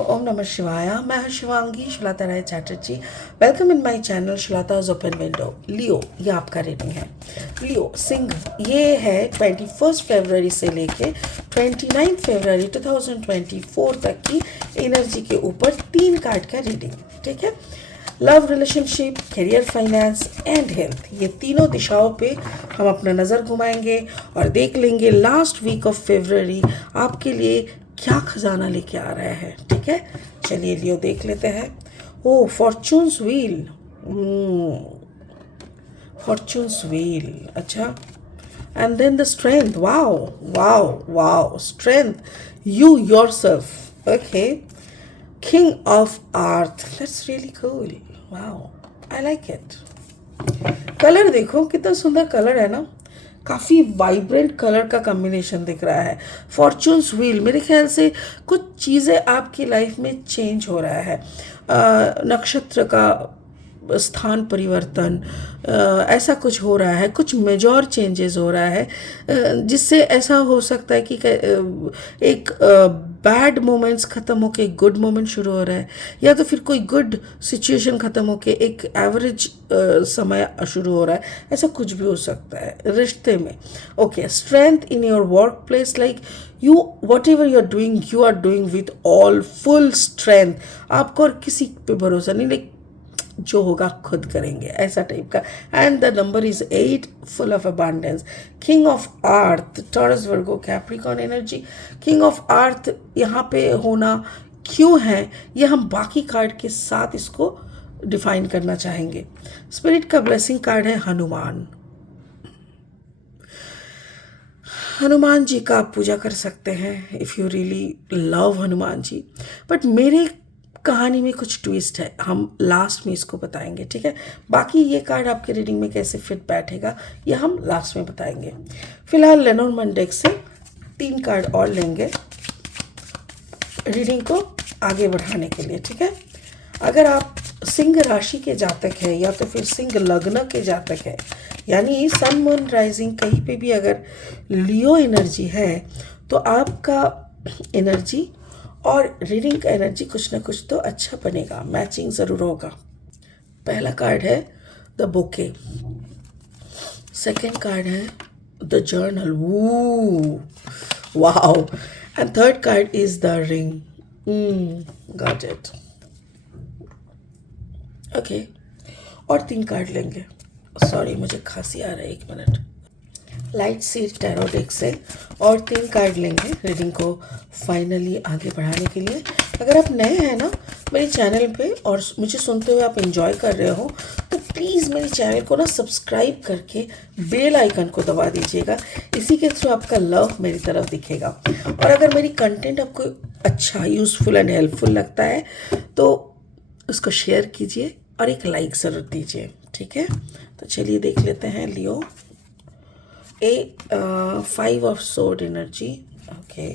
ओम नमः शिवाय। मैं हूं Shivangi Shulata Rai Chatterjee. Welcome in my channel Shulata's open window. Leo, ये आपका रीडिंग है। लियो सिंह, ये है 21 फरवरी से लेके 29 फरवरी 2024 तक की एनर्जी के ऊपर 3 कार्ड का रीडिंग। ठीक है। Love, relationship, career, finance and health, ये तीनों दिशाओं पे हम अपना नज़र घुमाएंगे और देख लेंगे लास्ट वीक ऑफ फरवरी आपके लिए क्या खजाना लेके आ रहा है। ठीक है, चलिए लियो देख लेते हैं। Oh, fortune's wheel. Fortune's wheel, अच्छा। And then the strength. Wow wow wow, strength, you yourself. Okay. King of Earth. That's really cool. Wow. I like it. Colour देखो कितना सुंदर कलर है ना, काफ़ी वाइब्रेंट कलर का कॉम्बिनेशन दिख रहा है। फॉर्चून्स व्हील, मेरे ख्याल से कुछ चीज़ें आपकी लाइफ में चेंज हो रहा है। नक्षत्र का स्थान परिवर्तन, ऐसा कुछ हो रहा है, कुछ मेजॉर चेंजेस हो रहा है, जिससे ऐसा हो सकता है कि एक बैड मोमेंट्स ख़त्म होके एक गुड मोमेंट शुरू हो रहा है, या तो फिर कोई गुड सिचुएशन ख़त्म होके एक एवरेज समय शुरू हो रहा है। ऐसा कुछ भी हो सकता है रिश्ते में। Okay, strength in your workplace, like you whatever you are doing with all full strength. आपको और किसी पे भरोसा नहीं, लाइक जो होगा खुद करेंगे, ऐसा टाइप का। And the number is 8, full of abundance. King of earth, taurus, Virgo, Capricorn energy. King of earth यहाँ पे होना क्यों है, ये हम बाकी कार्ड के साथ इसको डिफाइन करना चाहेंगे। स्पिरिट का ब्लेसिंग कार्ड है हनुमान। हनुमान जी का आप पूजा कर सकते हैं if you really love Hanuman ji. But मेरे कहानी में कुछ ट्विस्ट है, हम लास्ट में इसको बताएंगे। ठीक है, बाकी ये कार्ड आपके रीडिंग में कैसे फिट बैठेगा ये हम लास्ट में बताएंगे। फिलहाल लेनोर्मैंड डेक से 3 कार्ड और लेंगे रीडिंग को आगे बढ़ाने के लिए। ठीक है, अगर आप सिंह राशि के जातक हैं या तो फिर सिंह लग्न के जातक हैं, यानी सन मून राइजिंग कहीं पे भी अगर लियो एनर्जी है, तो आपका एनर्जी और रीडिंग का एनर्जी कुछ ना कुछ तो अच्छा बनेगा, मैचिंग ज़रूर होगा। पहला कार्ड है द बुके, सेकेंड कार्ड है the journal, woo wow, and third card is the ring. Got it. Okay, और 3 कार्ड लेंगे। सॉरी, मुझे खांसी आ रहा है, 1 minute. Light seed tarot deck से और 3 कार्ड लेंगे रीडिंग को फाइनली आगे बढ़ाने के लिए। अगर आप नए हैं ना मेरे चैनल पे और मुझे सुनते हुए आप एंजॉय कर रहे हो, तो प्लीज़ मेरे चैनल को ना सब्सक्राइब करके बेल आइकन को दबा दीजिएगा। इसी के थ्रू आपका लव मेरी तरफ दिखेगा। और अगर मेरी कंटेंट आपको अच्छा, यूज़फुल एंड हेल्पफुल लगता है तो उसको शेयर कीजिए और एक लाइक ज़रूर दीजिए। ठीक है, तो चलिए देख लेते हैं लियो। Five of sword energy. Okay.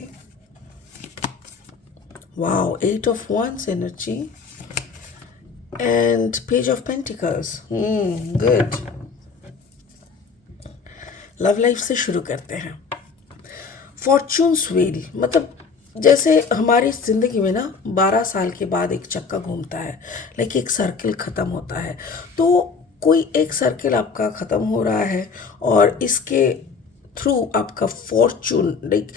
Wow, 8 of wands energy. And page of pentacles. Good. Love life से शुरू करते हैं। फॉर्चून्स व्हील, मतलब जैसे हमारी ज़िंदगी में ना 12 साल के बाद एक चक्का घूमता है, लाइक एक सर्किल ख़त्म होता है। तो कोई एक सर्किल आपका ख़त्म हो रहा है और इसके थ्रू आपका फॉर्चून, लाइक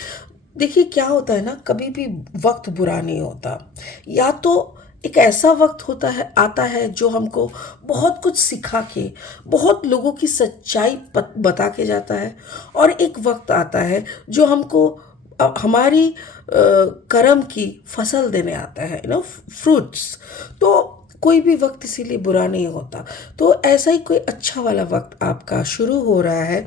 देखिए क्या होता है ना, कभी भी वक्त बुरा नहीं होता। या तो एक ऐसा वक्त होता है, आता है जो हमको बहुत कुछ सिखा के, बहुत लोगों की सच्चाई बता के जाता है, और एक वक्त आता है जो हमको हमारी कर्म की फसल देने आता है, फ्रूट्स। तो कोई भी वक्त इसीलिए बुरा नहीं होता। तो ऐसा ही कोई अच्छा वाला वक्त आपका शुरू हो रहा है।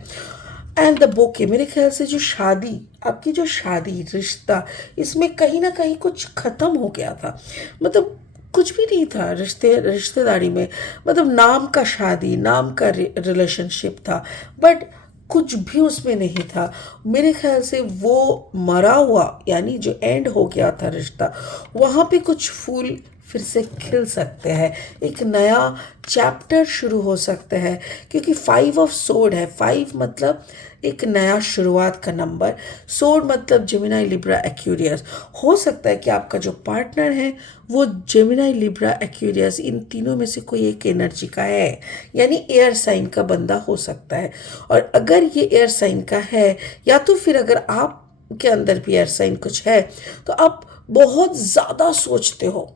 एंड द बोके, मेरे ख्याल से जो शादी, आपकी जो शादी, रिश्ता, इसमें कहीं ना कहीं कुछ ख़त्म हो गया था। मतलब कुछ भी नहीं था रिश्तेदारी में, मतलब नाम का शादी, नाम का रिलेशनशिप था, बट कुछ भी उसमें नहीं था। मेरे ख्याल से वो मरा हुआ, यानी जो एंड हो गया था रिश्ता, वहाँ पे कुछ फूल फिर से खिल सकते हैं, एक नया चैप्टर शुरू हो सकता है, क्योंकि 5 ऑफ सोर्ड है। 5 मतलब एक नया शुरुआत का नंबर, सोर्ड मतलब जेमिनाई लिब्रा एक्वेरियस। हो सकता है कि आपका जो पार्टनर है वो जेमिनाई लिब्रा एक्वेरियस, इन तीनों में से कोई एक एनर्जी का है, यानी एयर साइन का बंदा हो सकता है। और अगर ये एयर साइन का है, या तो फिर अगर आप के अंदर भी एयर साइन कुछ है, तो आप बहुत ज़्यादा सोचते हो।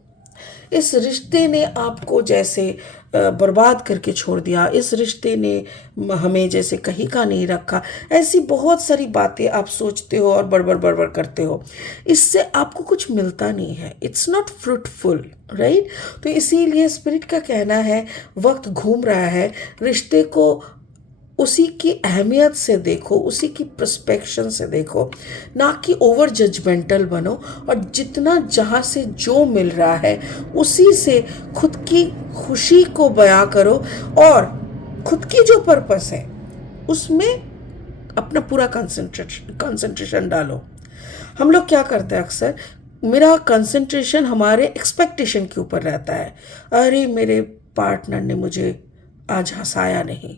इस रिश्ते ने आपको जैसे बर्बाद करके छोड़ दिया, इस रिश्ते ने हमें जैसे कहीं का नहीं रखा, ऐसी बहुत सारी बातें आप सोचते हो और बड़बड़ बड़बड़ करते हो। इससे आपको कुछ मिलता नहीं है, इट्स नॉट फ्रूटफुल, राइट। तो इसीलिए स्पिरिट का कहना है वक्त घूम रहा है, रिश्ते को उसी की अहमियत से देखो, उसी की पर्सपेक्शन से देखो, ना कि ओवर जजमेंटल बनो। और जितना जहाँ से जो मिल रहा है उसी से खुद की खुशी को बयां करो, और खुद की जो पर्पस है उसमें अपना पूरा कंसंट्रेशन डालो। हम लोग क्या करते हैं अक्सर, मेरा कंसंट्रेशन हमारे एक्सपेक्टेशन के ऊपर रहता है। अरे मेरे पार्टनर ने मुझे आज हंसाया नहीं,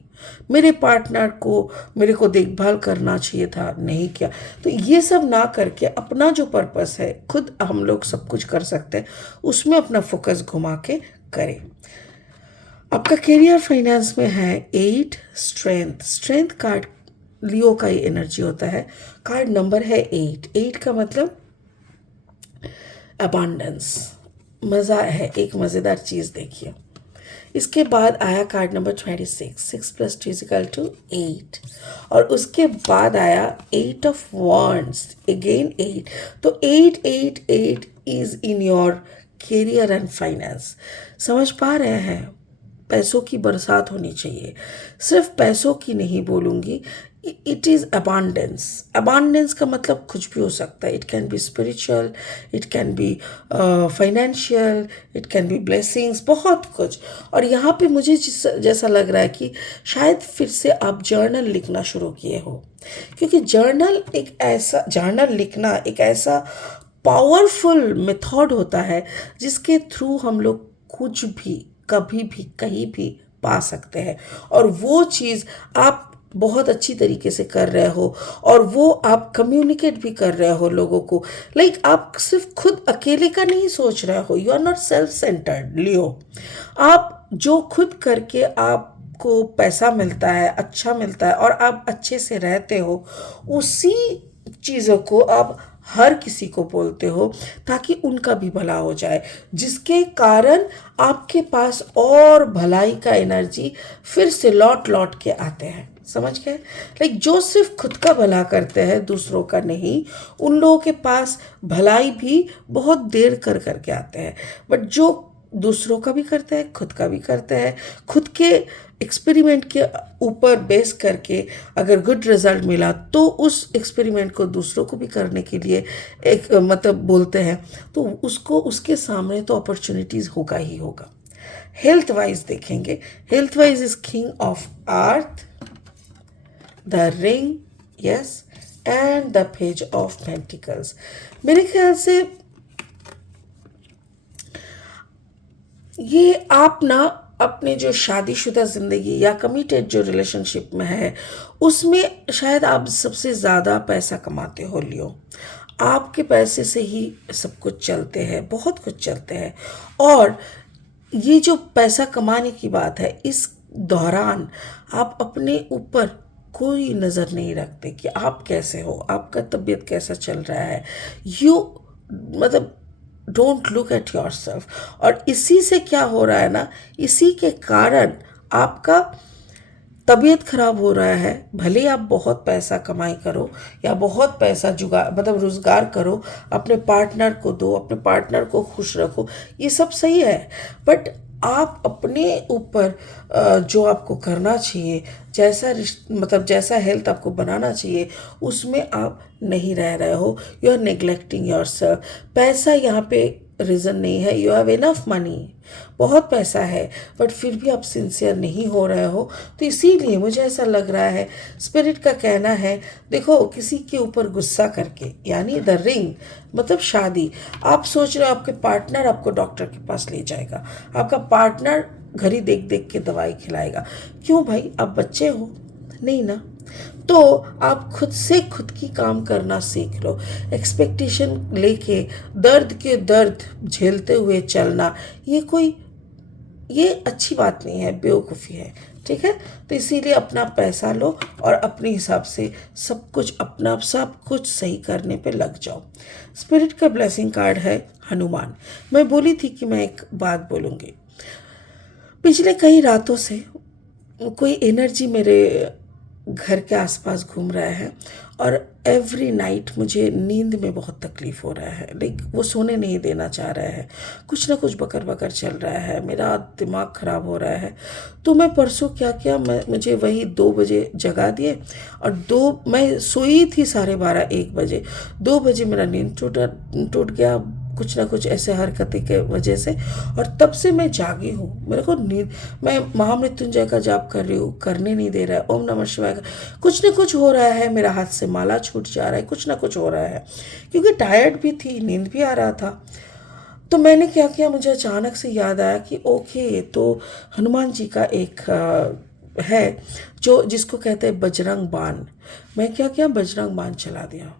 मेरे पार्टनर को मेरे को देखभाल करना चाहिए था, नहीं किया। तो ये सब ना करके अपना जो पर्पस है, खुद हम लोग सब कुछ कर सकते हैं, उसमें अपना फोकस घुमा के करें। आपका करियर फाइनेंस में है 8 स्ट्रेंथ। स्ट्रेंथ कार्ड लियो का ही एनर्जी होता है, कार्ड नंबर है 8। 8 का मतलब अबांडेंस, मज़ा है। एक मज़ेदार चीज़ देखिए, इसके बाद आया कार्ड नंबर 26, 6 + 2 = 8, और उसके बाद आया 8 ऑफ wands, अगेन 8। तो 8 8 8 is in your career and finance. समझ पा रहे हैं, पैसों की बरसात होनी चाहिए। सिर्फ पैसों की नहीं बोलूँगी, इट इज़ अबांडेंस। अबांडेंस का मतलब कुछ भी हो सकता है, it can be spiritual, it can be financial, it can be blessings, बहुत कुछ। और यहाँ पे मुझे जैसा लग रहा है कि शायद फिर से आप जर्नल लिखना शुरू किए हो, क्योंकि जर्नल लिखना एक ऐसा पावरफुल मेथड होता है जिसके थ्रू हम लोग कुछ भी कभी भी कहीं भी पा सकते हैं। और वो चीज़ आप बहुत अच्छी तरीके से कर रहे हो, और वो आप कम्युनिकेट भी कर रहे हो लोगों को। लाइक आप सिर्फ खुद अकेले का नहीं सोच रहे हो, you are not self centred Leo. आप जो खुद करके आपको पैसा मिलता है, अच्छा मिलता है, और आप अच्छे से रहते हो, उसी चीज़ों को आप हर किसी को बोलते हो ताकि उनका भी भला हो जाए, जिसके कारण आपके पास और भलाई का एनर्जी फिर से लौट लौट के आते हैं। समझ गए? लाइक जो सिर्फ खुद का भला करते हैं, दूसरों का नहीं, उन लोगों के पास भलाई भी बहुत देर कर करके आते हैं। बट जो दूसरों का भी करते हैं, खुद का भी करते हैं, खुद के एक्सपेरिमेंट के ऊपर बेस करके अगर गुड रिजल्ट मिला तो उस एक्सपेरिमेंट को दूसरों को भी करने के लिए एक मतलब बोलते हैं, तो उसको उसके सामने तो अपॉर्चुनिटीज़ होगा ही होगा। हेल्थ वाइज देखेंगे, health wise is king of earth, the ring, yes, and the page of pentacles. मेरे ख्याल से ये आप ना अपने जो शादीशुदा ज़िंदगी या कमिटेड जो रिलेशनशिप में है, उसमें शायद आप सबसे ज़्यादा पैसा कमाते हो लियो। आपके पैसे से ही सब कुछ चलते हैं, बहुत कुछ चलते हैं। और ये जो पैसा कमाने की बात है, इस दौरान आप अपने ऊपर कोई नज़र नहीं रखते कि आप कैसे हो, आपका तबीयत कैसा चल रहा है। मतलब don't look at your self. और इसी से क्या हो रहा है ना, इसी के कारण आपका तबीयत खराब हो रहा है। भले आप बहुत पैसा कमाई करो या बहुत पैसा मतलब रोज़गार करो, अपने पार्टनर को दो, अपने पार्टनर को खुश रखो, ये सब सही है। बट आप अपने ऊपर जो आपको करना चाहिए, मतलब जैसा हेल्थ आपको बनाना चाहिए, उसमें आप नहीं रह रहे हो। You are neglecting yourself. पैसा यहाँ पे रीज़न नहीं है, यू हैव इनफ मनी, बहुत पैसा है, बट फिर भी आप सिंसियर नहीं हो रहे हो। तो इसीलिए मुझे ऐसा लग रहा है, स्पिरिट का कहना है, देखो किसी के ऊपर गुस्सा करके, यानी द रिंग मतलब शादी, आप सोच रहे हो आपके पार्टनर आपको डॉक्टर के पास ले जाएगा, आपका पार्टनर घड़ी देख देख के दवाई खिलाएगा, क्यों भाई, आप बच्चे हो नहीं ना। तो आप खुद से खुद की काम करना सीख लो। एक्सपेक्टेशन लेके दर्द के दर्द झेलते हुए चलना, ये अच्छी बात नहीं है, बेवकूफ़ी है, ठीक है। तो इसीलिए अपना पैसा लो और अपने हिसाब से सब कुछ सही करने पे लग जाओ। स्पिरिट का ब्लेसिंग कार्ड है हनुमान। मैं बोली थी कि मैं एक बात बोलूँगी। पिछले कई रातों से कोई एनर्जी मेरे घर के आसपास घूम रहा है और एवरी नाइट मुझे नींद में बहुत तकलीफ़ हो रहा है, लाइक वो सोने नहीं देना चाह रहा है, कुछ ना कुछ बकर बकर चल रहा है, मेरा दिमाग ख़राब हो रहा है। तो मैं परसों क्या किया, मुझे वही 2 बजे जगा दिए और मैं सोई थी 12:30 1 बजे, 2 बजे मेरा नींद टूट गया, कुछ ना कुछ ऐसे हरकतें के वजह से, और तब से मैं जागी हूँ। मेरे को नींद, मैं महामृत्युंजय का जाप कर रही हूँ, करने नहीं दे रहा है, ओम नमः शिवाय का, कुछ ना कुछ हो रहा है, मेरा हाथ से माला छूट जा रहा है, कुछ ना कुछ हो रहा है, क्योंकि टायर्ड भी थी, नींद भी आ रहा था। तो मैंने क्या किया, मुझे अचानक से याद आया कि ओके, तो हनुमान जी का एक है जो जिसको कहते हैं बजरंग बाण। मैं क्या किया, बजरंग बाण चला दिया,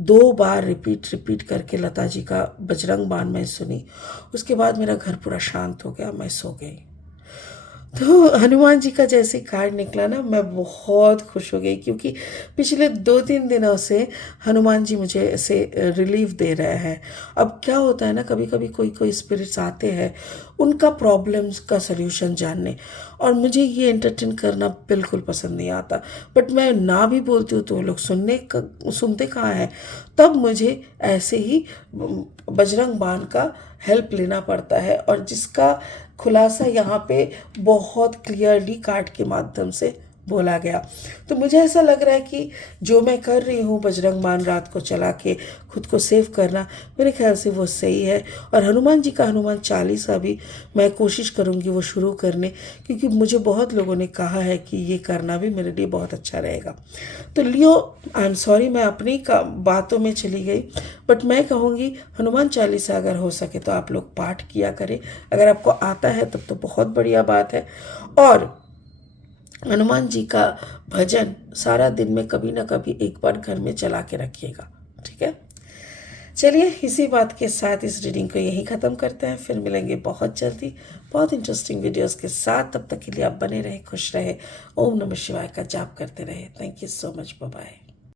2 बार रिपीट करके लता जी का बजरंग बाण मैं सुनी। उसके बाद मेरा घर पूरा शांत हो गया, मैं सो गई। तो हनुमान जी का जैसे कार्ड निकला ना, मैं बहुत खुश हो गई, क्योंकि पिछले 2-3 दिनों से हनुमान जी मुझे ऐसे रिलीफ दे रहे हैं। अब क्या होता है ना, कभी कभी कोई स्पिरिट्स आते हैं उनका प्रॉब्लम्स का सल्यूशन जानने, और मुझे ये एंटरटेन करना बिल्कुल पसंद नहीं आता, बट मैं ना भी बोलती हूँ तो वो लोग सुनते कहाँ हैं। तब मुझे ऐसे ही बजरंग बाण का हेल्प लेना पड़ता है, और जिसका खुलासा यहाँ पे बहुत क्लियरली कार्ड के माध्यम से बोला गया। तो मुझे ऐसा लग रहा है कि जो मैं कर रही हूँ, बजरंग बाण रात को चला के खुद को सेव करना, मेरे ख्याल से वो सही है। और हनुमान जी का हनुमान चालीसा भी मैं कोशिश करूँगी वो शुरू करने, क्योंकि मुझे बहुत लोगों ने कहा है कि ये करना भी मेरे लिए बहुत अच्छा रहेगा। तो लियो, आई एम सॉरी, मैं अपनी बातों में चली गई, बट मैं कहूँगी हनुमान चालीसा अगर हो सके तो आप लोग पाठ किया करें। अगर आपको आता है तब तो बहुत बढ़िया बात है। और हनुमान जी का भजन सारा दिन में कभी ना कभी एक बार घर में चला के रखिएगा, ठीक है। चलिए, इसी बात के साथ इस रीडिंग को यहीं ख़त्म करते हैं, फिर मिलेंगे बहुत जल्दी बहुत इंटरेस्टिंग वीडियोस के साथ। तब तक के लिए आप बने रहे, खुश रहे, ओम नमः शिवाय का जाप करते रहे। Thank you so much, bye bye.